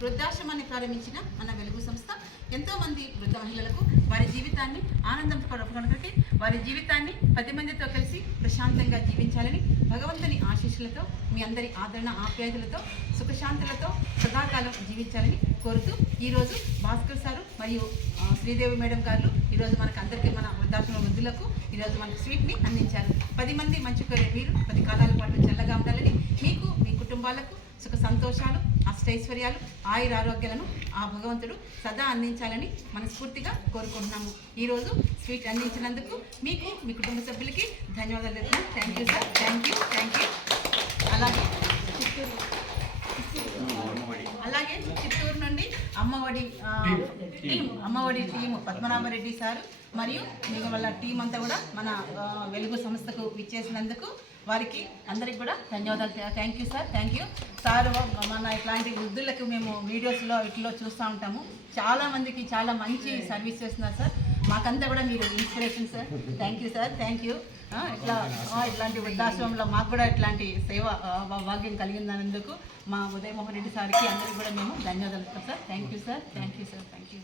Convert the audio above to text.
వృద్ధాశ్రమాన్ని ప్రారంభించిన మన వెలుగు సంస్థ ఎంతో మంది వృద్ధ మహిళలకు వారి జీవితాన్ని ఆనందంతో కనుగొనడానికి వారి జీవితాన్ని 10 మందితో కలిసి ప్రశాంతంగా జీవించాలని భగవంతుని ఆశీస్సులతో మీ అందరి ఆదరణ ఆప్యాయతలతో సుఖశాంతులతో సదాకాలం జీవించాలని కోరుతూ ఈరోజు భాస్కర్ సారు మరియు శ్రీదేవి మేడం గారు ఈరోజు మనకు అందరికీ మన వృద్ధాశ్రమ వృద్ధులకు ఈరోజు మనకు స్వీట్ని అందించారు. 10 మంది మంచి కోరే మీరు 10 కాలాల పాటు చల్లగా ఉండాలని మీకు మీ కుటుంబాలకు సుఖ సంతోషాలు అష్టైశ్వర్యాలు ఆయుర ఆరోగ్యాలను ఆ భగవంతుడు సదా అందించాలని మనస్ఫూర్తిగా కోరుకుంటున్నాము. ఈరోజు స్వీట్ అందించినందుకు మీకు మీ కుటుంబ సభ్యులకి ధన్యవాదాలు చెప్తున్నాను. Thank you sir. Thank you. అలాగే చిత్తూరు నుండి అమ్మఒడి టీం పద్మనాభరెడ్డి సార్ మరియు మీకు వాళ్ళ టీం అంతా కూడా మన వెలుగు సంస్థకు విచ్చేసినందుకు వారికి అందరికి కూడా ధన్యవాదాలు. Thank you sir. Thank you sir. మన ఇట్లాంటి వృద్ధులకు మేము వీడియోస్లో వీటిలో చూస్తూ ఉంటాము. చాలామందికి చాలా మంచి సర్వీస్ చేస్తున్నారు సార్. మాకంతా కూడా మీరు inspiration sir. Thank you sir. Thank you. ఇట్లాంటి వృద్ధాశ్రమంలో మాకు కూడా ఇట్లాంటి సేవ భాగ్యం కలిగిందన్నందుకు మా ఉదయమోహన్ రెడ్డి సార్కి అందరికీ కూడా మేము ధన్యవాదాలు sir. Thank you sir. Thank you sir. Thank you.